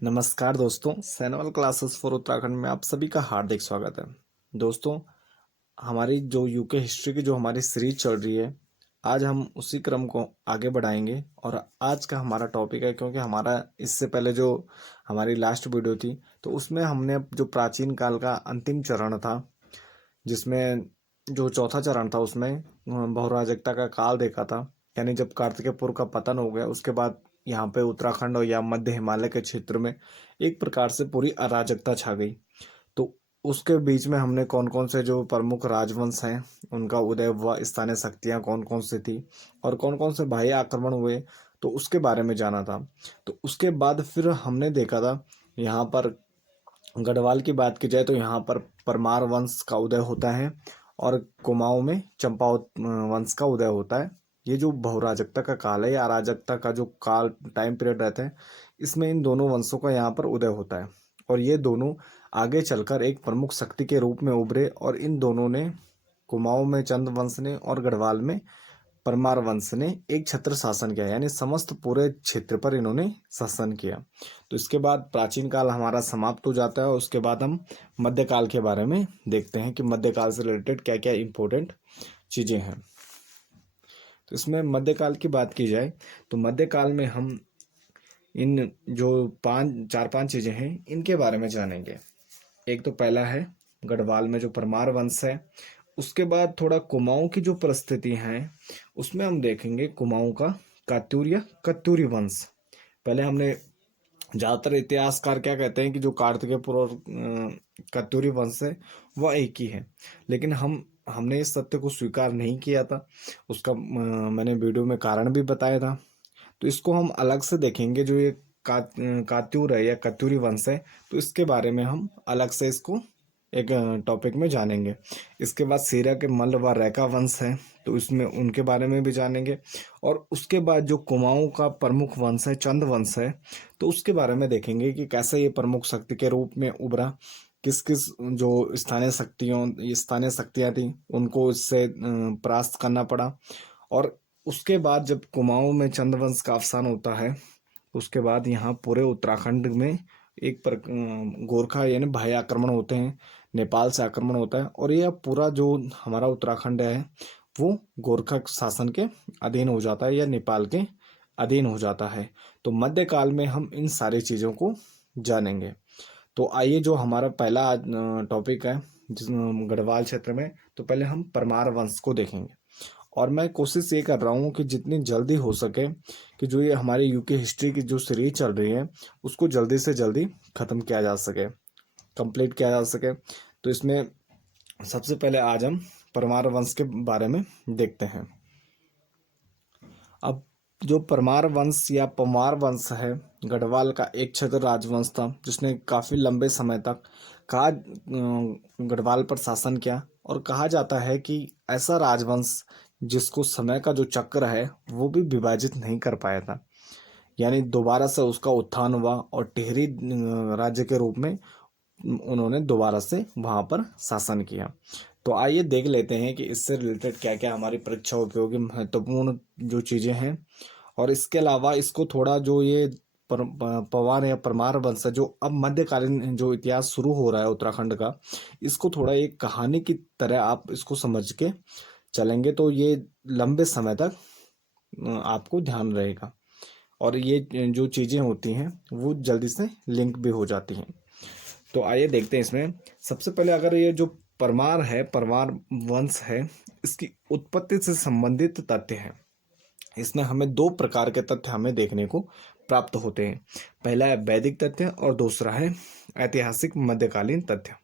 नमस्कार दोस्तों, सैनवल classes for Uttarakhand में आप सभी का हार्दिक स्वागत है। दोस्तों, हमारी जो यूके हिस्ट्री की जो हमारी सीरीज चल रही है, आज हम उसी क्रम को आगे बढ़ाएंगे। और आज का हमारा टॉपिक है, क्योंकि हमारा इससे पहले जो हमारी लास्ट वीडियो थी तो उसमें हमने जो प्राचीन काल का अंतिम चरण था, जिसमें जो चौथा चरण था उसमें बहुराजकता का काल देखा था। यानी जब कार्तिकेयपुर का पतन हो गया उसके बाद यहाँ पे उत्तराखंड और या मध्य हिमालय के क्षेत्र में एक प्रकार से पूरी अराजकता छा गई। तो उसके बीच में हमने कौन कौन से जो प्रमुख राजवंश हैं उनका उदय हुआ, स्थानीय शक्तियाँ कौन कौन सी थी और कौन कौन से बाह्य आक्रमण हुए, तो उसके बारे में जाना था। तो उसके बाद फिर हमने देखा था यहाँ पर गढ़वाल की बात की जाए तो यहाँ पर परमार वंश का उदय होता है और कुमाऊं में चंपावत वंश का उदय होता है। ये जो बहुराजकता का काल है या अराजकता का जो काल टाइम पीरियड रहता है, इसमें इन दोनों वंशों का यहाँ पर उदय होता है और ये दोनों आगे चलकर एक प्रमुख शक्ति के रूप में उभरे। और इन दोनों ने, कुमाऊं में चंद वंश ने और गढ़वाल में परमार वंश ने एक छत्र शासन किया, यानी समस्त पूरे क्षेत्र पर इन्होंने शासन किया। तो इसके बाद प्राचीन काल हमारा समाप्त हो जाता है और उसके बाद हम मध्यकाल के बारे में देखते हैं कि मध्यकाल से रिलेटेड क्या क्या इंपॉर्टेंट चीजें हैं। तो इसमें मध्यकाल की बात की जाए तो मध्यकाल में हम इन जो चार पांच चीजें हैं इनके बारे में जानेंगे। एक तो पहला है गढ़वाल में जो परमार वंश है। उसके बाद थोड़ा कुमाऊं की जो परिस्थिति है उसमें हम देखेंगे कुमाऊं का कात्यूर्य कत्यूरी वंश। पहले हमने, ज्यादातर इतिहासकार क्या कहते हैं कि जो कार्तिकेयपुर और कत्यूरी वंश है वह एक ही है, लेकिन हमने इस सत्य को स्वीकार नहीं किया था। उसका मैंने वीडियो में कारण भी बताया था। तो इसको हम अलग से देखेंगे। जो ये कात्यूर है या कत्यूरी वंश है, तो इसके बारे में हम अलग से इसको एक टॉपिक में जानेंगे। इसके बाद सीरा के मल्ल व रैका वंश है, तो इसमें उनके बारे में भी जानेंगे। और उसके बाद जो कुमाऊं का प्रमुख वंश है चंद वंश है, तो उसके बारे में देखेंगे कि कैसे ये प्रमुख शक्ति के रूप में उभरा, किस किस जो स्थानीय शक्तियां थी उनको इससे परास्त करना पड़ा। और उसके बाद जब कुमाऊं में चंद वंश का अवसान होता है, उसके बाद यहाँ पूरे उत्तराखंड में एक गोरखा यानी भाई आक्रमण होते हैं, नेपाल से आक्रमण होता है और यह पूरा जो हमारा उत्तराखंड है वो गोरखा शासन के अधीन हो जाता है या नेपाल के अधीन हो जाता है। तो मध्यकाल में हम इन सारी चीज़ों को जानेंगे। तो आइए, जो हमारा पहला टॉपिक है जिस गढ़वाल क्षेत्र में, तो पहले हम परमार वंश को देखेंगे। और मैं कोशिश ये कर रहा हूँ कि जितनी जल्दी हो सके कि जो ये हमारी यूके हिस्ट्री की जो सीरीज चल रही है उसको जल्दी से जल्दी ख़त्म किया जा सके, कंप्लीट किया जा सके। तो इसमें सबसे पहले आज हम परमार वंश के बारे में देखते हैं। अब जो परमार वंश या पंवार वंश है, गढ़वाल का एक छत्र राजवंश था जिसने काफ़ी लंबे समय तक गढ़वाल पर शासन किया। और कहा जाता है कि ऐसा राजवंश जिसको समय का जो चक्र है वो भी विभाजित नहीं कर पाया था, यानी दोबारा से उसका उत्थान हुआ और टिहरी राज्य के रूप में उन्होंने दोबारा से वहां पर शासन किया। तो आइए देख लेते हैं कि इससे रिलेटेड क्या क्या हमारी परीक्षा उपयोगी महत्वपूर्ण जो चीज़ें हैं। और इसके अलावा इसको थोड़ा जो ये पवार या परमार वंश है जो अब मध्यकालीन जो इतिहास शुरू हो रहा है उत्तराखंड का, इसको थोड़ा एक कहानी की तरह आप इसको समझ के चलेंगे तो ये लंबे समय तक आपको ध्यान रहेगा और ये जो चीज़ें होती हैं वो जल्दी से लिंक भी हो जाती हैं। तो आइए देखते हैं इसमें। सबसे पहले अगर ये जो परमार है, परमार वंश है, इसकी उत्पत्ति से संबंधित तथ्य हैं। इसमें हमें दो प्रकार के तथ्य हमें देखने को प्राप्त होते हैं। पहला है वैदिक तथ्य और दूसरा है ऐतिहासिक मध्यकालीन तथ्य।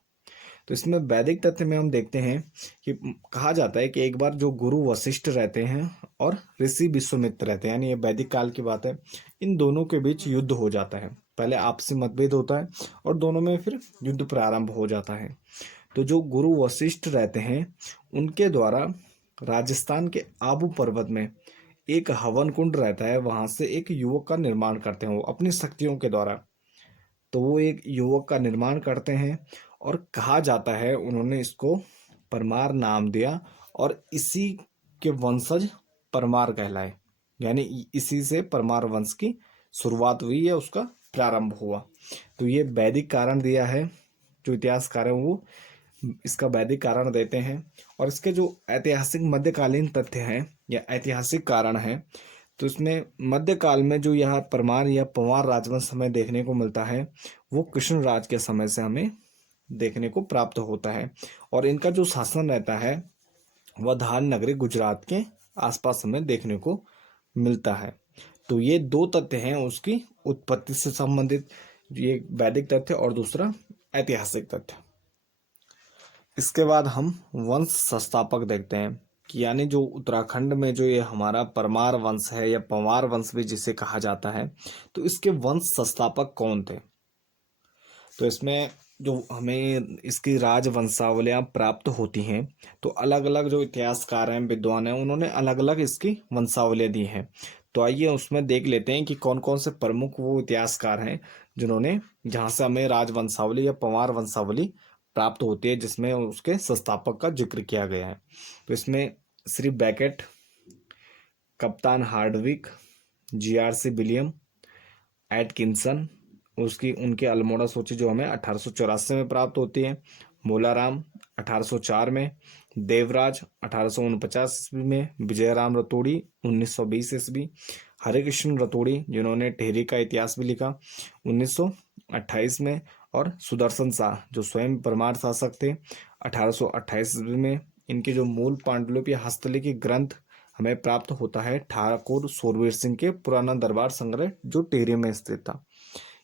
तो इसमें वैदिक तथ्य में हम देखते हैं कि कहा जाता है कि एक बार जो गुरु वशिष्ठ रहते हैं और ऋषि विश्वामित्र रहते हैं, यानी ये वैदिक काल की बात है, इन दोनों के बीच युद्ध हो जाता है। पहले आपसी मतभेद होता है और दोनों में फिर युद्ध प्रारंभ हो जाता है। तो जो गुरु वशिष्ठ रहते हैं उनके द्वारा राजस्थान के आबू पर्वत में एक हवन कुंड रहता है, वहां से एक युवक का निर्माण करते हैं वो अपनी शक्तियों के द्वारा। तो वो एक युवक का निर्माण करते हैं और कहा जाता है उन्होंने इसको परमार नाम दिया और इसी के वंशज परमार कहलाए, यानी इसी से परमार वंश की शुरुआत हुई है, उसका प्रारंभ हुआ। तो ये वैदिक कारण दिया है, जो इतिहासकार है वो इसका वैदिक कारण देते हैं। और इसके जो ऐतिहासिक मध्यकालीन तथ्य हैं या ऐतिहासिक कारण है, तो इसमें मध्यकाल में जो यह परमार या पंवार राजवंश हमें देखने को मिलता है वो कृष्ण राज के समय से हमें देखने को प्राप्त होता है। और इनका जो शासन रहता है वह धार नगरी गुजरात के आसपास हमें देखने को मिलता है। तो ये दो तथ्य हैं उसकी उत्पत्ति से संबंधित, ये वैदिक तथ्य और दूसरा ऐतिहासिक तथ्य। इसके बाद हम वंश संस्थापक देखते हैं कि यानी जो उत्तराखंड में जो ये हमारा परमार वंश है या पंवार वंश भी जिसे कहा जाता है, तो इसके वंश संस्थापक कौन थे। तो इसमें जो हमें इसकी राजवंशावलियां प्राप्त होती हैं, तो अलग अलग जो इतिहासकार हैं, विद्वान हैं, उन्होंने अलग अलग इसकी वंशावलियां दी हैं। तो आइए उसमें देख लेते हैं कि कौन कौन से प्रमुख वो इतिहासकार हैं जिन्होंने, जहाँ से हमें राजवंशावली या पंवार वंशावली प्राप्त होती है जिसमें उसके संस्थापक का जिक्र किया गया है। तो इसमें श्री बैकेट, कप्तान हार्डविक, जीआरसी विलियम, एटकिंसन, उसकी उनकी अल्मोड़ा सूची जो हमें 1884 में प्राप्त होती है, मोलाराम 1804 में, देवराज 1849 ईस्वी में, विजयराम रतोड़ी 1920 ईस्वी, हरे कृष्ण रतोड़ी जिन्होंने टेहरी का इतिहास भी लिखा 1928 में, और सुदर्शन शाह जो स्वयं परमार शासक थे 1828 ईस्वी में। इनके जो मूल पांडुलिपि हस्तलिखित ग्रंथ हमें प्राप्त होता है ठाकुर सूरवीर सिंह के पुराना दरबार संग्रह जो टिहरी में स्थित था।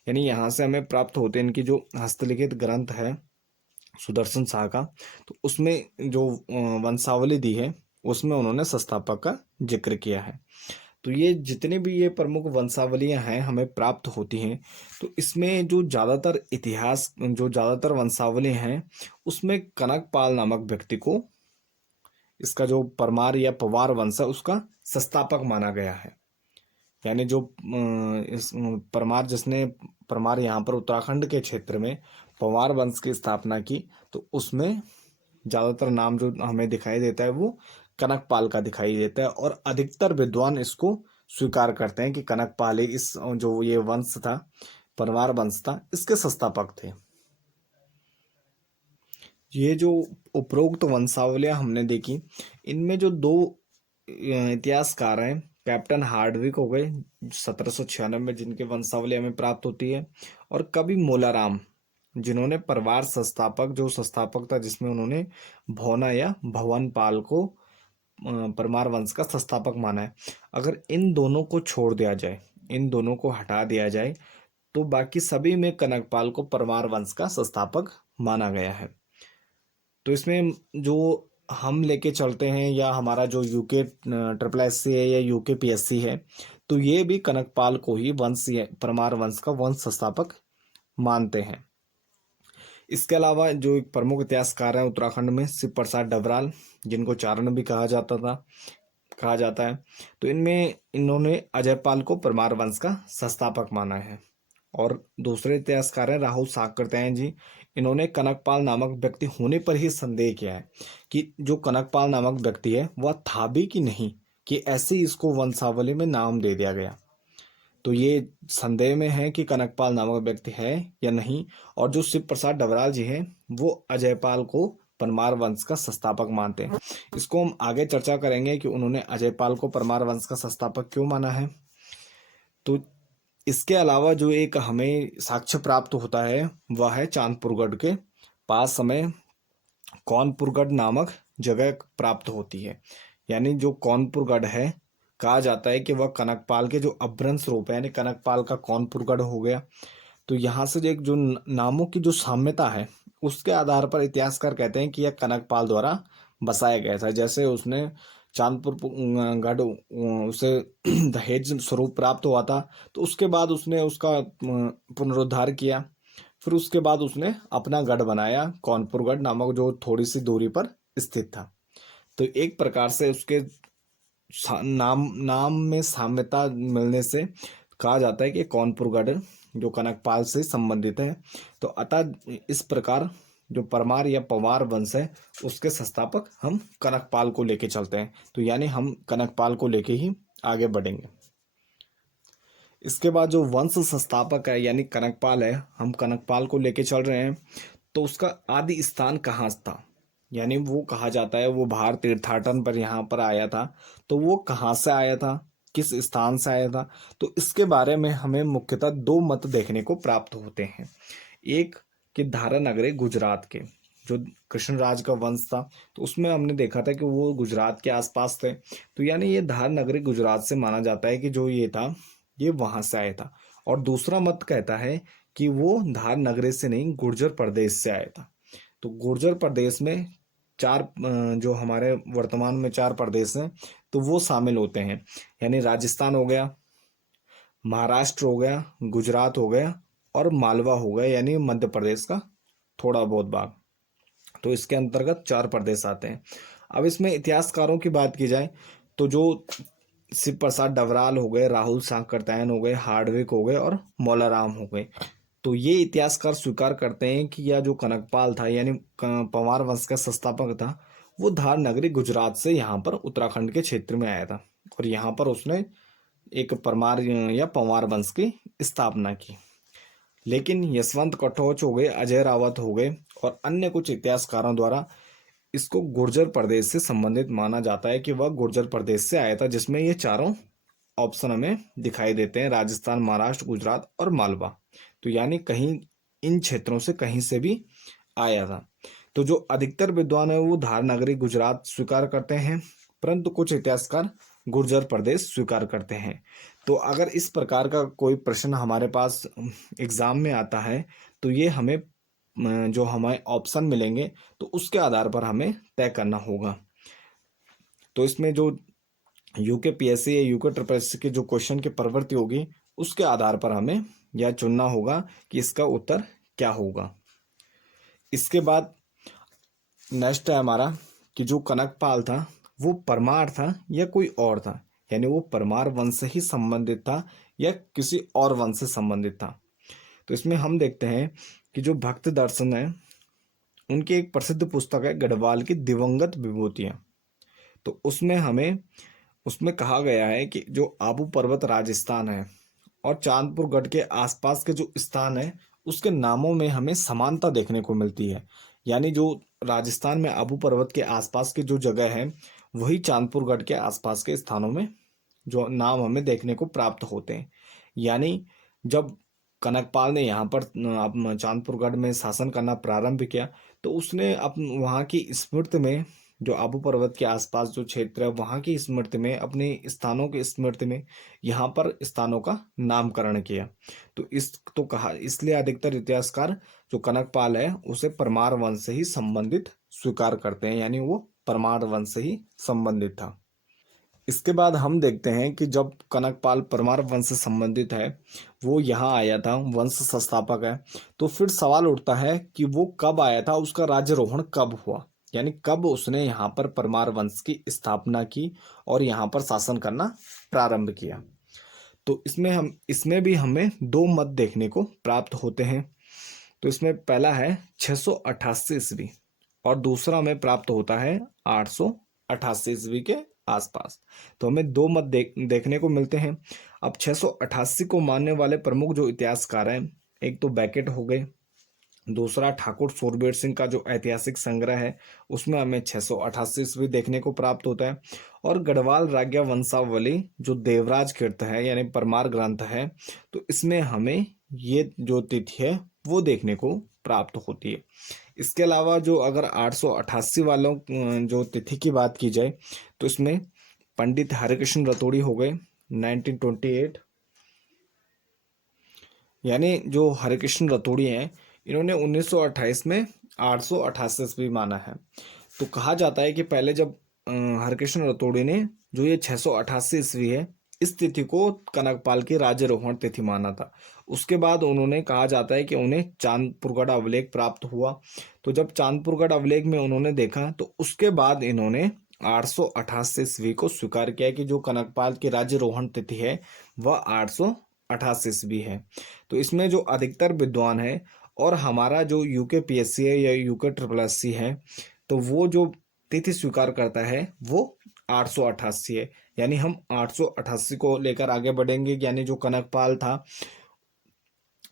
यानी यहाँ से हमें प्राप्त होते हैं इनकी जो हस्तलिखित ग्रंथ है सुदर्शन शाह का, तो उसमें जो वंशावली दी है उसमें उन्होंने संस्थापक का जिक्र किया है। तो ये जितने भी ये प्रमुख वंशावलियां हैं हमें प्राप्त होती हैं, तो इसमें जो ज़्यादातर वंशावली हैं उसमें कनकपाल नामक व्यक्ति को इसका जो परमार या पवार वंश है उसका संस्थापक माना गया है। यानी जो इस परमार जिसने परमार यहाँ पर उत्तराखंड के क्षेत्र में पंवार वंश की स्थापना की, तो उसमें ज़्यादातर नाम जो हमें दिखाई देता है वो कनकपाल का दिखाई देता है। और अधिकतर विद्वान इसको स्वीकार करते हैं कि कनकपाल ही इस जो ये वंश था, परमार वंश था, इसके संस्थापक थे। ये जो उपरोक्त वंशावलियां हमने देखी, इनमें जो दो इतिहासकार हैं, कैप्टन हार्डविक हो गए 1796 में जिनके वंशावली हमें प्राप्त होती है, और कवि मोलाराम जिन्होंने परवार संस्थापक जो संस्थापक था जिसमें उन्होंने भौना या भवन पाल को परमार वंश का संस्थापक माना है। अगर इन दोनों को छोड़ दिया जाए, इन दोनों को हटा दिया जाए, तो बाकी सभी में कनकपाल को परमार वंश का संस्थापक माना गया है। तो इसमें जो हम लेके चलते हैं या हमारा जो यूके SSC है या यूके PSC है, तो ये भी कनकपाल को ही परमार वंश का वंश संस्थापक मानते हैं। इसके अलावा जो एक प्रमुख इतिहासकार है उत्तराखंड में, शिव प्रसाद डबराल, जिनको चारण भी कहा जाता है, तो इनमें इन्होंने अजयपाल को परमार वंश का संस्थापक माना है। और दूसरे इतिहासकार हैं राहुल साकृत्यायन जी, इन्होंने कनकपाल नामक व्यक्ति होने पर ही संदेह किया है कि जो कनकपाल नामक व्यक्ति है वह था भी कि नहीं, कि ऐसे ही इसको वंशावली में नाम दे दिया गया। तो ये संदेह में है कि कनकपाल नामक व्यक्ति है या नहीं। और जो शिव प्रसाद डबराल जी हैं वो अजयपाल को परमार वंश का संस्थापक मानते हैं। इसको हम आगे चर्चा करेंगे कि उन्होंने अजयपाल को परमार वंश का संस्थापक क्यों माना है। तो इसके अलावा जो एक हमें साक्ष्य प्राप्त होता है वह है चांदपुरगढ़ के पास हमें कौनपुरगढ़ नामक जगह प्राप्त होती है। यानी जो कौनपुरगढ़ है, कहा जाता है कि वह कनकपाल के जो अपभ्रंश रूप है, यानी कनकपाल का कौनपुरगढ़ हो गया। तो यहाँ से एक जो नामों की जो साम्यता है उसके आधार पर इतिहासकार कहते हैं कि यह कनकपाल द्वारा बसाया गया था। जैसे उसने चांदपुर गढ़ उसे दहेज स्वरूप प्राप्त हुआ था, तो उसके बाद उसने उसका पुनरुद्धार किया, फिर उसके बाद उसने अपना गढ़ बनाया कौनपुरगढ़ नामक, जो थोड़ी सी दूरी पर स्थित था। तो एक प्रकार से उसके नाम में साम्यता मिलने से कहा जाता है कि कौनपुरगढ़ जो कनकपाल से संबंधित है। तो अतः इस प्रकार जो परमार या पंवार वंश है उसके संस्थापक हम कनकपाल को लेके चलते हैं। तो यानी हम कनकपाल को लेके ही आगे बढ़ेंगे। इसके बाद जो वंश संस्थापक है यानी कनकपाल है, हम कनकपाल को लेके चल रहे हैं, तो उसका आदि स्थान कहाँ था, यानी वो कहा जाता है वो बाहर तीर्थाटन पर यहाँ पर आया था, तो वो कहाँ से आया था, किस स्थान से आया था। तो इसके बारे में हमें मुख्यतः दो मत देखने को प्राप्त होते हैं। एक कि धारानगरी गुजरात के, जो कृष्णराज का वंश था, तो उसमें हमने देखा था कि वो गुजरात के आसपास थे, तो यानी ये धारनगरी गुजरात से माना जाता है कि जो ये था ये वहां से आया था। और दूसरा मत कहता है कि वो धारनगरी से नहीं, गुर्जर प्रदेश से आया था। तो गुर्जर प्रदेश में जो हमारे वर्तमान में 4 प्रदेश हैं, तो वो शामिल होते हैं, यानी राजस्थान हो गया, महाराष्ट्र हो गया, गुजरात हो गया और मालवा हो गया, यानी मध्य प्रदेश का थोड़ा बहुत भाग। तो इसके अंतर्गत 4 प्रदेश आते हैं। अब इसमें इतिहासकारों की बात की जाए तो जो शिव प्रसाद डबराल हो गए, राहुल सांकरतैन हो गए, हार्डविक हो गए और मौलाराम हो गए, तो ये इतिहासकार स्वीकार करते हैं कि यह जो कनकपाल था यानी पंवार वंश का संस्थापक था, वो धार नगरी गुजरात से यहाँ पर उत्तराखंड के क्षेत्र में आया था और यहाँ पर उसने एक परमार या पंवार वंश की स्थापना की। लेकिन यशवंत कटोच हो गए, अजय रावत हो गए और अन्य कुछ इतिहासकारों द्वारा इसको गुर्जर प्रदेश से संबंधित माना जाता है कि वह गुर्जर प्रदेश से आया था, जिसमें ये चारों ऑप्शन हमें दिखाई देते हैं, राजस्थान, महाराष्ट्र, गुजरात और मालवा। तो यानी कहीं इन क्षेत्रों से कहीं से भी आया था। तो जो अधिकतर विद्वान है वो धारनगरी गुजरात स्वीकार करते हैं, परंतु कुछ इतिहासकार गुर्जर प्रदेश स्वीकार करते हैं। तो अगर इस प्रकार का कोई प्रश्न हमारे पास एग्जाम में आता है, तो ये हमें जो हमें ऑप्शन मिलेंगे तो उसके आधार पर हमें तय करना होगा। तो इसमें जो यूके पीएससी या यूके ट्रिपल एससी के जो क्वेश्चन की प्रवृत्ति होगी उसके आधार पर हमें यह चुनना होगा कि इसका उत्तर क्या होगा। इसके बाद नेक्स्ट है हमारा कि जो कनकपाल था वो परमार था या कोई और था, यानी वो परमार वंश से ही संबंधित था या किसी और वंश से संबंधित था। तो इसमें हम देखते हैं कि जो भक्त दर्शन है उनकी एक प्रसिद्ध पुस्तक है गढ़वाल की दिवंगत विभूतियां। तो उसमें कहा गया है कि जो आबू पर्वत राजस्थान है और चांदपुर गढ़ के आसपास के जो स्थान है उसके नामों में हमें समानता देखने को मिलती है। यानी जो राजस्थान में आबू पर्वत के आसपास की जो जगह है वही चांदपुर गढ़ के आसपास के स्थानों में जो नाम हमें देखने को प्राप्त होते हैं। यानी जब कनकपाल ने यहाँ पर चांदपुर गढ़ में शासन करना प्रारंभ किया तो उसने वहाँ की स्मृति में जो आबू पर्वत के आसपास जो क्षेत्र है वहाँ की स्मृति में, अपने स्थानों की स्मृति में यहाँ पर स्थानों का नामकरण किया। तो कहा इसलिए अधिकतर इतिहासकार जो कनकपाल है उसे परमार वंश से ही संबंधित स्वीकार करते हैं, यानी वो परमार वंश से ही संबंधित था। इसके बाद हम देखते हैं कि जब कनकपाल परमार वंश से संबंधित है, वो यहाँ आया था, वंश संस्थापक है, तो फिर सवाल उठता है कि वो कब आया था, उसका राज्यरोहण कब हुआ, यानी कब उसने यहाँ पर परमार वंश की स्थापना की और यहाँ पर शासन करना प्रारंभ किया। तो इसमें भी हमें 2 मत देखने को प्राप्त होते हैं। तो इसमें पहला है 688 ईस्वी और दूसरा हमें प्राप्त होता है 888 ईस्वी के आसपास। तो हमें 2 मत देखने को मिलते हैं। अब 688 को मानने वाले प्रमुख जो इतिहासकार हैं, एक तो बैकेट हो गए, दूसरा ठाकुर सूरबीर सिंह का जो ऐतिहासिक संग्रह है उसमें हमें 688 ईस्वी देखने को प्राप्त होता है, और गढ़वाल राज्ञा वंशावली जो देवराज कीर्त है यानी परमार ग्रंथ है, तो इसमें हमें ये जो तिथि है वो देखने को प्राप्त होती है। इसके अलावा जो अगर 888 वालों जो तिथि की बात की जाए तो इसमें पंडित हरिकृष्ण रतोड़ी हो गए 1928, यानी जो हरिकृष्ण रतोड़ी हैं इन्होंने 1928 में 888 ईस्वी माना है। तो कहा जाता है कि पहले जब हरिकृष्ण रतोड़ी ने जो ये 688 ईस्वी है इस तिथि को कनकपाल की राज्यरोहण तिथि माना था, उसके बाद उन्होंने कहा जाता है कि उन्हें चांदपुरगढ़ अभिलेख प्राप्त हुआ। तो जब चांदपुरगढ़ अभिलेख में उन्होंने देखा तो उसके बाद इन्होंने 888 ईस्वी को स्वीकार किया कि जो कनकपाल की राज्यरोहण तिथि है वह 888 ईस्वी है। तो इसमें जो अधिकतर विद्वान है और हमारा जो यूके पीएससी है या यूके ट्रिपल एससी है, तो वो जो तिथि स्वीकार करता है वो 888 है, यानी हम 888 को लेकर आगे बढ़ेंगे। यानी जो कनकपाल था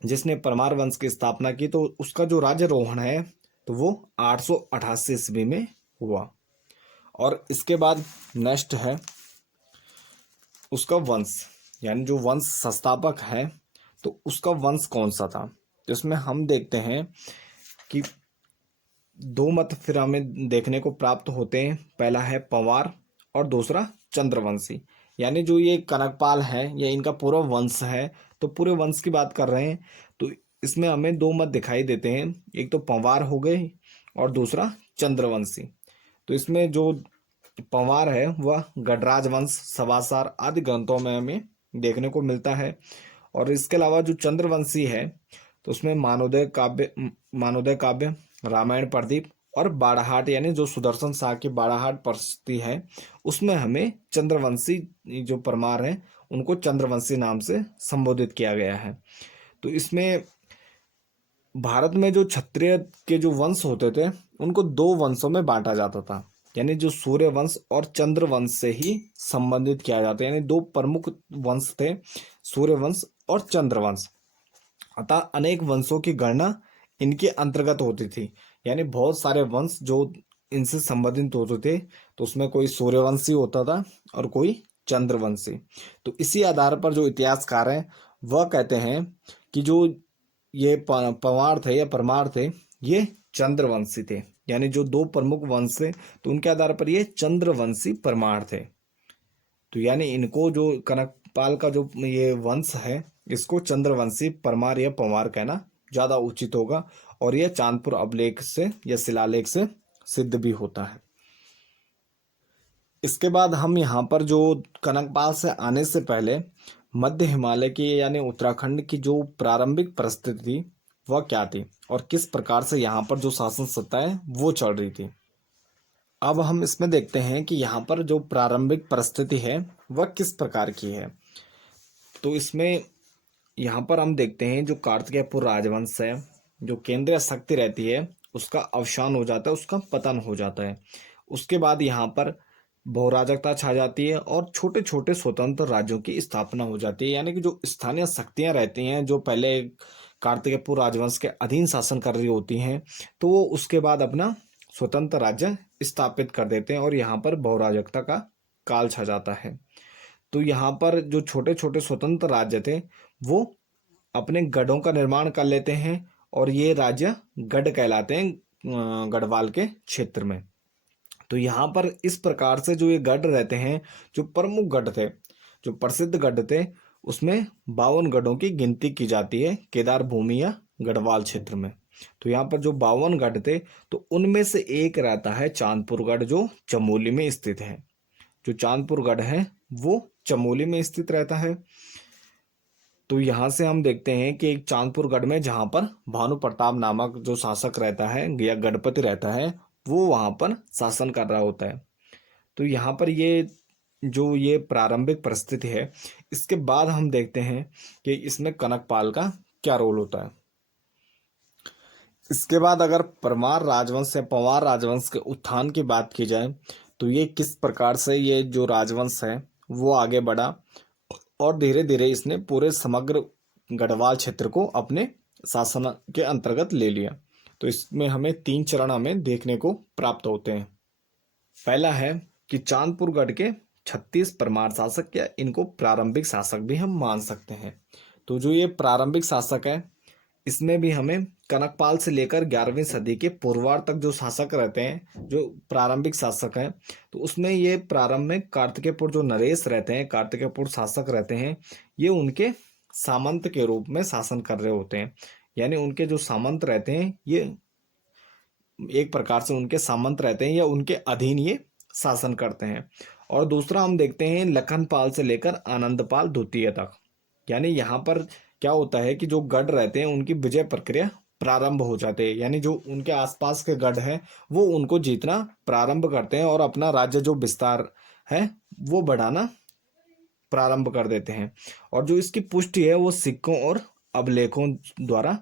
जिसने परमार वंश की स्थापना की, तो उसका जो राज्यरोहण है तो वो 888 ईस्वी में हुआ। और इसके बाद नेक्स्ट है उसका वंश, यानी जो वंश संस्थापक है तो उसका वंश कौन सा था। तो इसमें हम देखते हैं कि दो मत फिर हमें देखने को प्राप्त होते हैं। पहला है पंवार और दूसरा चंद्रवंशी। यानी जो ये कनकपाल है ये इनका पूरा वंश है, तो पूरे वंश की बात कर रहे हैं। तो इसमें हमें दो मत दिखाई देते हैं, एक तो पंवार हो गए और दूसरा चंद्रवंशी। तो इसमें जो पंवार है वह गडराज वंश, सवासार आदि ग्रंथों में हमें देखने को मिलता है। और इसके अलावा जो चंद्रवंशी है तो उसमें मानोदय काव्य, रामायण प्रदीप और बाड़ाहाट, यानी जो सुदर्शन शाह की बाड़ाहाट परिस्थिति है उसमें हमें चंद्रवंशी जो परमार है उनको चंद्रवंशी नाम से संबोधित किया गया है। तो इसमें भारत में जो क्षत्रिय के जो वंश होते थे उनको दो वंशों में बांटा जाता था, यानी जो सूर्य वंश और चंद्र वंश से ही संबंधित किया जाता है। यानी दो प्रमुख वंश थे, सूर्य वंश और चंद्र वंश। अतः अनेक वंशों की गणना इनके अंतर्गत होती थी, यानी बहुत सारे वंश जो इनसे संबंधित होते थे, तो उसमें कोई सूर्यवंशी होता था और कोई चंद्रवंशी। तो इसी आधार पर जो इतिहासकार हैं वह कहते हैं कि जो ये पंवार थे या परमार थे ये चंद्रवंशी थे, यानी जो दो प्रमुख वंश थे तो उनके आधार पर ये चंद्रवंशी परमार थे। तो यानी इनको जो कनकपाल का जो ये वंश है इसको चंद्रवंशी परमार या पंवार कहना ज्यादा उचित होगा, और यह चांदपुर अभिलेख से या शिलालेख से सिद्ध भी होता है। इसके बाद हम यहाँ पर जो कनकपाल से आने से पहले मध्य हिमालय की यानी उत्तराखंड की जो प्रारंभिक परिस्थिति थी वह क्या थी और किस प्रकार से यहाँ पर जो शासन सत्ता है वो चल रही थी। अब हम इसमें देखते हैं कि यहाँ पर जो प्रारंभिक परिस्थिति है वह किस प्रकार की है। तो इसमें यहाँ पर हम देखते हैं जो कार्तिकेयपुर राजवंश है, जो केंद्रीय शक्ति रहती है उसका अवसान हो जाता है, उसका पतन हो जाता है। उसके बाद यहाँ पर बहुराजकता छा जाती है और छोटे छोटे स्वतंत्र राज्यों की स्थापना हो जाती है। यानी कि जो स्थानीय शक्तियां रहती हैं जो पहले कार्तिकेयपुर राजवंश के अधीन शासन कर रही होती हैं, तो वो उसके बाद अपना स्वतंत्र राज्य स्थापित कर देते हैं और यहाँ पर बहुराजकता का काल छा जाता है। तो यहाँ पर जो छोटे छोटे स्वतंत्र राज्य थे वो अपने गढ़ों का निर्माण कर लेते हैं और ये राज्य गढ़ कहलाते हैं गढ़वाल के क्षेत्र में। तो यहाँ पर इस प्रकार से जो ये गढ़ रहते हैं, जो प्रमुख गढ़ थे, जो प्रसिद्ध गढ़ थे, उसमें 52 गढ़ों की गिनती की जाती है केदार भूमि या गढ़वाल क्षेत्र में। तो यहाँ पर जो 52 गढ़ थे तो उनमें से एक रहता है चांदपुर गढ़ जो चमोली में स्थित है। जो चांदपुर गढ़ है वो चमोली में स्थित रहता है। तो यहाँ से हम देखते हैं कि एक चांदपुर गढ़ में जहाँ पर भानु प्रताप नामक जो शासक रहता है या गढ़पति रहता है वो वहां पर शासन कर रहा होता है। तो यहाँ पर ये जो ये प्रारंभिक परिस्थिति है, इसके बाद हम देखते हैं कि इसमें कनकपाल का क्या रोल होता है। इसके बाद अगर परमार राजवंश या पंवार राजवंश के उत्थान की बात की जाए तो ये किस प्रकार से ये जो राजवंश है वो आगे बढ़ा और धीरे धीरे इसने पूरे समग्र गढ़वाल क्षेत्र को अपने शासन के अंतर्गत ले लिया। तो इसमें हमें 3 चरण हमें देखने को प्राप्त होते हैं। पहला है कि चांदपुर गढ़ के 36 परमार शासक, या इनको प्रारंभिक शासक भी हम मान सकते हैं। तो जो ये प्रारंभिक शासक है इसमें भी हमें कनकपाल से लेकर 11वीं सदी के पूर्वार्ध तक जो शासक रहते हैं, जो प्रारंभिक शासक हैं, तो उसमें ये प्रारंभ में कार्तिकेयपुर जो नरेश रहते हैं, कार्तिकेयपुर शासक रहते हैं, ये उनके सामंत के रूप में शासन कर रहे होते हैं। यानी उनके जो सामंत रहते हैं ये एक प्रकार से उनके सामंत रहते हैं या उनके अधीन ये शासन करते हैं। और दूसरा हम देखते हैं लखनपाल से लेकर आनंदपाल द्वितीय तक। यानी यहाँ पर क्या होता है कि जो गढ़ रहते हैं उनकी विजय प्रक्रिया प्रारंभ हो जाते हैं, यानी जो उनके आसपास के गढ़ हैं वो उनको जीतना प्रारंभ करते हैं और अपना राज्य जो विस्तार है वो बढ़ाना प्रारंभ कर देते हैं। और जो इसकी पुष्टि है वो सिक्कों और अभिलेखों द्वारा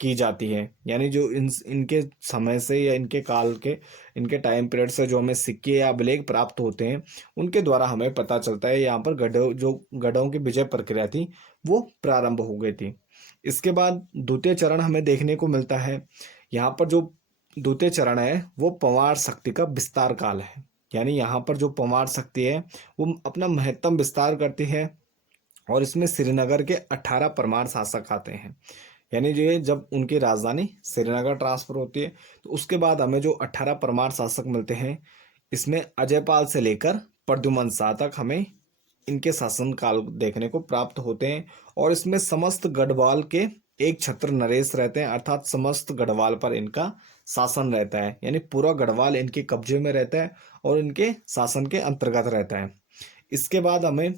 की जाती है। यानी जो इनके समय से या इनके काल के, इनके टाइम पीरियड से जो हमें सिक्के या अभिलेख प्राप्त होते हैं, उनके द्वारा हमें पता चलता है यहाँ पर गढ़ों की विजय प्रक्रिया थी वो प्रारंभ हो गई थी। इसके बाद द्वितीय चरण हमें देखने को मिलता है। यहाँ पर जो द्वितीय चरण है वो पंवार शक्ति का विस्तार काल है। यानी यहाँ पर जो पंवार शक्ति है वो अपना महत्तम विस्तार करती है, और इसमें श्रीनगर के 18 परमार शासक आते हैं। यानी जो ये जब उनकी राजधानी श्रीनगर ट्रांसफर होती है, तो उसके बाद हमें जो 18 परमार शासक मिलते हैं, इसमें अजयपाल से लेकर प्रद्युमन शाह तक हमें इनके शासन काल देखने को प्राप्त होते हैं। और इसमें समस्त गढ़वाल के एक छत्र नरेश रहते हैं, अर्थात समस्त गढ़वाल पर इनका शासन रहता है। यानी पूरा गढ़वाल इनके कब्जे में रहता है और इनके शासन के अंतर्गत रहता है। इसके बाद हमें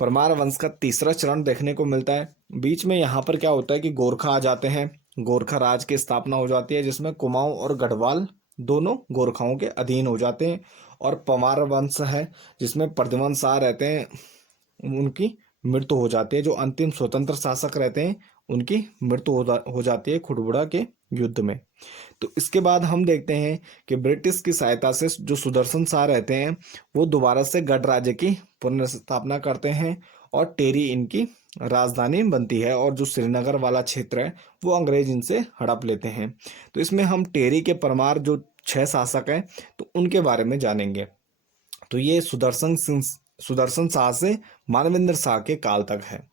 परमार वंश का तीसरा चरण देखने को मिलता है। बीच में यहाँ पर क्या होता है कि गोरखा आ जाते हैं, गोरखा राज की स्थापना हो जाती है, जिसमें कुमाऊं और गढ़वाल दोनों गोरखाओं के अधीन हो जाते हैं। और परमार वंश है जिसमें प्रद्युमन शाह रहते हैं, उनकी मृत्यु हो जाती है। जो अंतिम स्वतंत्र शासक रहते हैं उनकी मृत्यु हो जाती है खुड़बुड़ा के युद्ध में। तो इसके बाद हम देखते हैं कि ब्रिटिश की सहायता से जो सुदर्शन शाह रहते हैं वो दोबारा से गढ़ राज्य की पुनर्स्थापना करते हैं, और टेरी इनकी राजधानी बनती है, और जो श्रीनगर वाला क्षेत्र है वो अंग्रेज इनसे हड़प लेते हैं। तो इसमें हम टेरी के परमार जो 6 शासक हैं तो उनके बारे में जानेंगे। तो ये सुदर्शन शाह से मानवेंद्र शाह के काल तक है।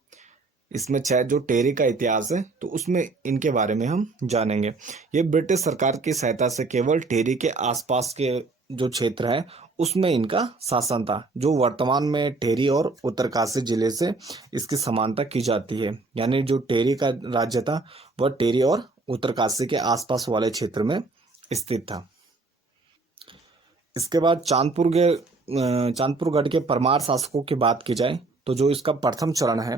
इसमें 6 जो टेरी का इतिहास है तो उसमें इनके बारे में हम जानेंगे। ये ब्रिटिश सरकार की सहायता से केवल टेरी के आसपास के जो क्षेत्र है उसमें इनका शासन था। जो वर्तमान में टेरी और उत्तरकाशी जिले से इसकी समानता की जाती है। यानी जो टेरी का राज्य था वह टेरी और उत्तरकाशी के आसपास वाले क्षेत्र में स्थित था। इसके बाद चांदपुरगढ़ के परमार शासकों की बात की जाए तो जो इसका प्रथम चरण है,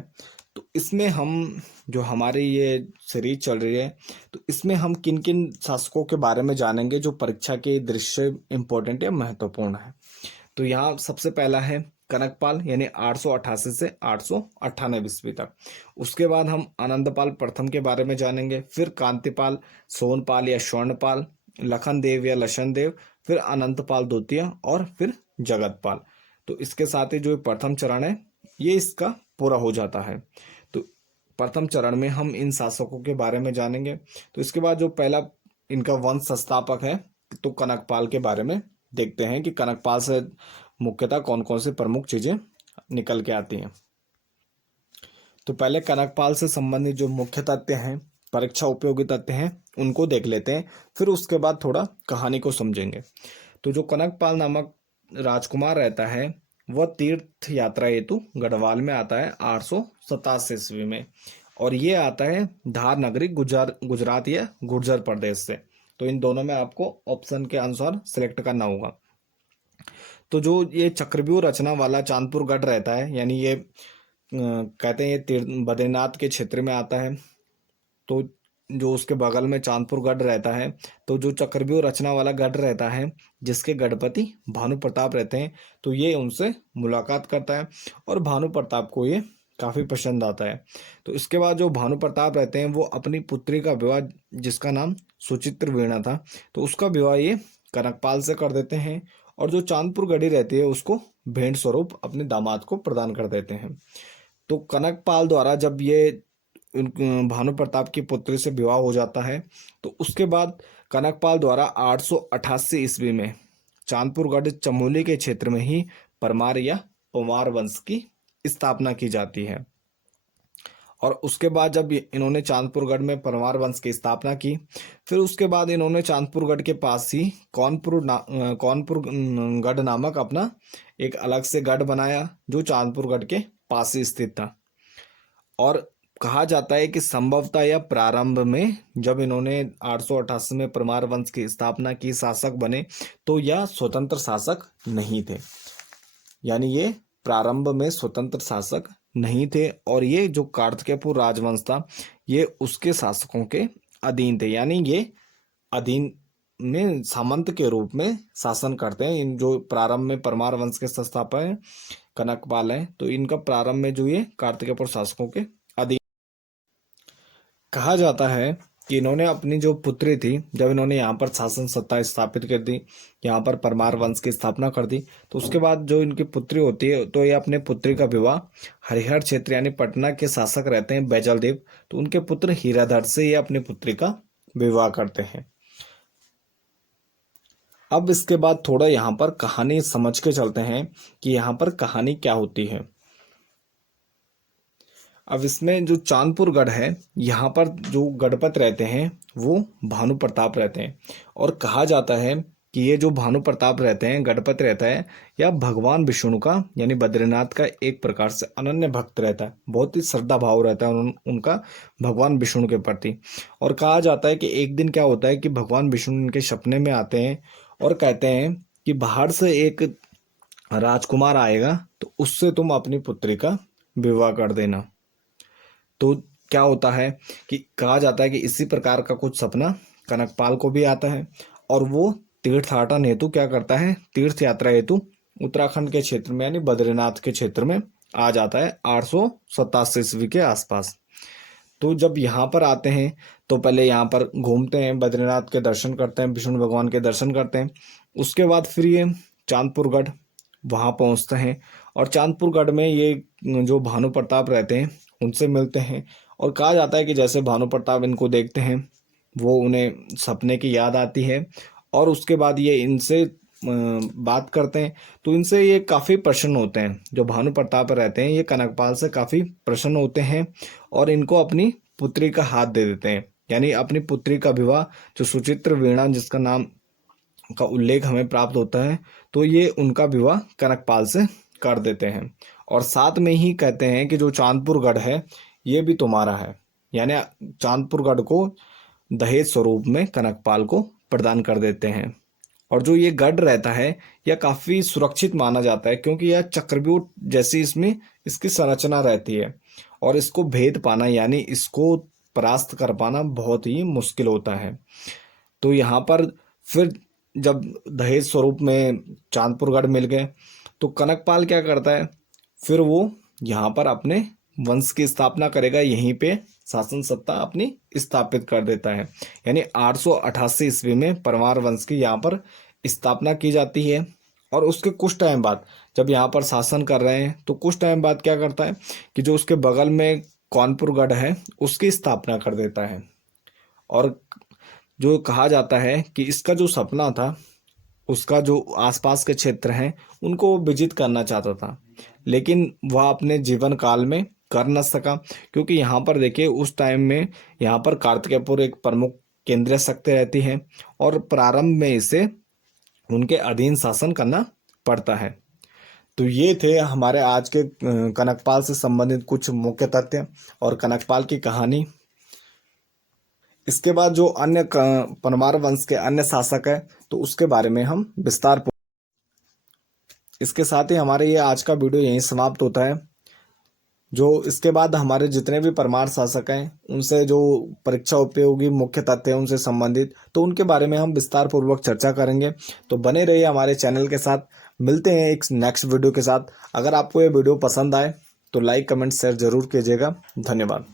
तो इसमें हम जो हमारी ये सीरीज चल रही है तो इसमें हम किन किन शासकों के बारे में जानेंगे जो परीक्षा के दृष्टि इम्पोर्टेंट या महत्वपूर्ण है। तो यहाँ सबसे पहला है कनकपाल, यानी 888 से 898 ईस्वी तक। उसके बाद हम आनंदपाल प्रथम के बारे में जानेंगे, फिर कांतिपाल, सोनपाल या स्वर्णपाल, लखन देव या लशन देव, फिर अनंतपाल द्वितीय, और फिर जगतपाल। तो इसके साथ ही जो प्रथम चरण है ये इसका पूरा हो जाता है। तो प्रथम चरण में हम इन शासकों के बारे में जानेंगे। तो इसके बाद जो पहला इनका वंश संस्थापक है तो कनकपाल के बारे में देखते हैं कि कनकपाल से मुख्यतः कौन कौन सी प्रमुख चीजें निकल के आती हैं। तो पहले कनकपाल से संबंधित जो मुख्य तथ्य हैं, परीक्षा उपयोगी तथ्य हैं, उनको देख लेते हैं, फिर उसके बाद थोड़ा कहानी को समझेंगे। तो जो कनकपाल नामक राजकुमार रहता है वह तीर्थ यात्रा हेतु गढ़वाल में आता है 887 ईस्वी में, और ये आता है धार नगरी गुजरात या गुर्जर प्रदेश से। तो इन दोनों में आपको ऑप्शन के अनुसार सिलेक्ट करना होगा। तो जो ये चक्रव्यूह रचना वाला चांदपुर गढ़ रहता है, यानी ये कहते हैं ये बद्रीनाथ के क्षेत्र में आता है। तो जो उसके बगल में चांदपुर गढ़ रहता है, तो जो चक्रव्यूह रचना वाला गढ़ रहता है जिसके गढ़पति भानु प्रताप रहते हैं, तो ये उनसे मुलाकात करता है और भानु प्रताप को ये काफी पसंद आता है। तो इसके बाद जो भानु प्रताप रहते हैं वो अपनी पुत्री का विवाह, जिसका नाम सुचित्र वीणा था, तो उसका विवाह ये कनकपाल से कर देते हैं, और जो चांदपुर गढ़ी रहती है उसको भेंट स्वरूप अपने दामाद को प्रदान कर देते हैं। तो कनकपाल द्वारा जब ये भानु प्रताप की पुत्री से विवाह हो जाता है, तो उसके बाद कनकपाल द्वारा 888 ईस्वी में चांदपुरगढ़ चमोली के क्षेत्र में ही परमार या पंवार वंश की स्थापना की जाती है। और उसके बाद जब इन्होंने चांदपुरगढ़ में परमार वंश की स्थापना की, फिर उसके बाद इन्होंने चांदपुरगढ़ के पास ही कौनपुर गढ़ नामक अपना एक अलग से गढ़ बनाया जो चांदपुरगढ़ के पास ही स्थित था। और कहा जाता है कि संभवतः या प्रारंभ में जब इन्होंने 888 में परमार वंश की स्थापना की, शासक बने, तो यह स्वतंत्र शासक नहीं थे। यानी ये प्रारंभ में स्वतंत्र शासक नहीं थे, और ये जो कार्तिकेयपुर राजवंश था ये उसके शासकों के अधीन थे। यानी ये अधीन में सामंत के रूप में शासन करते हैं। इन जो प्रारंभ में परमार वंश के संस्थापक हैं कनकपाल हैं, तो इनका प्रारंभ में जो ये कार्तिकेयपुर शासकों के अधीन। कहा जाता है कि इन्होंने अपनी जो पुत्री थी, जब इन्होंने यहाँ पर शासन सत्ता स्थापित कर दी, यहाँ पर परमार वंश की स्थापना कर दी, तो उसके बाद जो इनकी पुत्री होती है, तो ये अपने पुत्री का विवाह हरिहर क्षेत्र यानी पटना के शासक रहते हैं बैजलदेव, तो उनके पुत्र हीराधर से ये अपनी पुत्री का विवाह करते हैं। अब इसके बाद थोड़ा यहाँ पर कहानी समझ के चलते हैं कि यहाँ पर कहानी क्या होती है। अब इसमें जो चांदपुर गढ़ है, यहाँ पर जो गढ़पत रहते हैं वो भानु प्रताप रहते हैं, और कहा जाता है कि ये जो भानु प्रताप रहते हैं, गढ़पत रहता है, या भगवान विष्णु का यानी बद्रीनाथ का एक प्रकार से अनन्य भक्त रहता है। बहुत ही श्रद्धा भाव रहता है उनका भगवान विष्णु के प्रति। और कहा जाता है कि एक दिन क्या होता है कि भगवान विष्णु उनके सपने में आते हैं और कहते हैं कि बाहर से एक राजकुमार आएगा, तो उससे तुम अपनी पुत्री का विवाह कर देना। तो क्या होता है कि कहा जाता है कि इसी प्रकार का कुछ सपना कनकपाल को भी आता है, और वो तीर्थाटन हेतु क्या करता है, तीर्थ यात्रा हेतु उत्तराखंड के क्षेत्र में यानी बद्रीनाथ के क्षेत्र में आ जाता है 887 ईस्वी के आसपास। तो जब यहाँ पर आते हैं तो पहले यहाँ पर घूमते हैं, बद्रीनाथ के दर्शन करते हैं, विष्णु भगवान के दर्शन करते हैं। उसके बाद फिर ये चांदपुरगढ़ वहाँ पहुँचते हैं, और चांदपुरगढ़ में ये जो भानु प्रताप रहते हैं उनसे मिलते हैं। और कहा जाता है कि जैसे भानु प्रताप इनको देखते हैं, वो उन्हें सपने की याद आती है, और उसके बाद ये इनसे बात करते हैं, तो इनसे ये काफ़ी प्रसन्न होते हैं। जो भानु प्रताप रहते हैं ये कनकपाल से काफ़ी प्रसन्न होते हैं, और इनको अपनी पुत्री का हाथ दे देते हैं, यानी अपनी पुत्री का विवाह जो सुचित्र वीणा जिसका नाम का उल्लेख हमें प्राप्त होता है, तो ये उनका विवाह कनकपाल से कर देते हैं। और साथ में ही कहते हैं कि जो चांदपुरगढ़ है ये भी तुम्हारा है, यानी चांदपुरगढ़ को दहेज स्वरूप में कनकपाल को प्रदान कर देते हैं। और जो ये गढ़ रहता है यह काफ़ी सुरक्षित माना जाता है, क्योंकि यह चक्रव्यूह जैसी इसमें इसकी संरचना रहती है, और इसको भेद पाना यानी इसको परास्त कर पाना बहुत ही मुश्किल होता है। तो यहाँ पर फिर जब दहेज स्वरूप में चांदपुरगढ़ मिल गए, तो कनकपाल क्या करता है, फिर वो यहाँ पर अपने वंश की स्थापना करेगा, यहीं पे शासन सत्ता अपनी स्थापित कर देता है। यानी 888 ईस्वी में परमार वंश की यहाँ पर स्थापना की जाती है। और उसके कुछ टाइम बाद जब यहाँ पर शासन कर रहे हैं, तो कुछ टाइम बाद क्या करता है कि जो उसके बगल में कौनपुरगढ़ है उसकी स्थापना कर देता है। और जो कहा जाता है कि इसका जो सपना था, उसका जो आसपास के क्षेत्र हैं उनको विजित करना चाहता था, लेकिन वह अपने जीवन काल में कर न सका, क्योंकि यहाँ पर देखिए उस टाइम में यहाँ पर कार्तिकेयपुर एक प्रमुख केंद्रीय शक्ति रहती है, और प्रारंभ में इसे उनके अधीन शासन करना पड़ता है। तो ये थे हमारे आज के कनकपाल से संबंधित कुछ मुख्य तथ्य और कनकपाल की कहानी। इसके बाद जो अन्य परमार वंश के अन्य शासक है, तो उसके बारे में हम विस्तार। इसके साथ ही हमारे ये आज का वीडियो यहीं समाप्त होता है। जो इसके बाद हमारे जितने भी परमार शासक हैं उनसे जो परीक्षा उपयोगी मुख्य तथ्य हैं उनसे संबंधित, तो उनके बारे में हम विस्तार पूर्वक चर्चा करेंगे। तो बने रहिए हमारे चैनल के साथ। मिलते हैं एक नेक्स्ट वीडियो के साथ। अगर आपको ये वीडियो पसंद आए तो लाइक कमेंट शेयर जरूर कीजिएगा। धन्यवाद।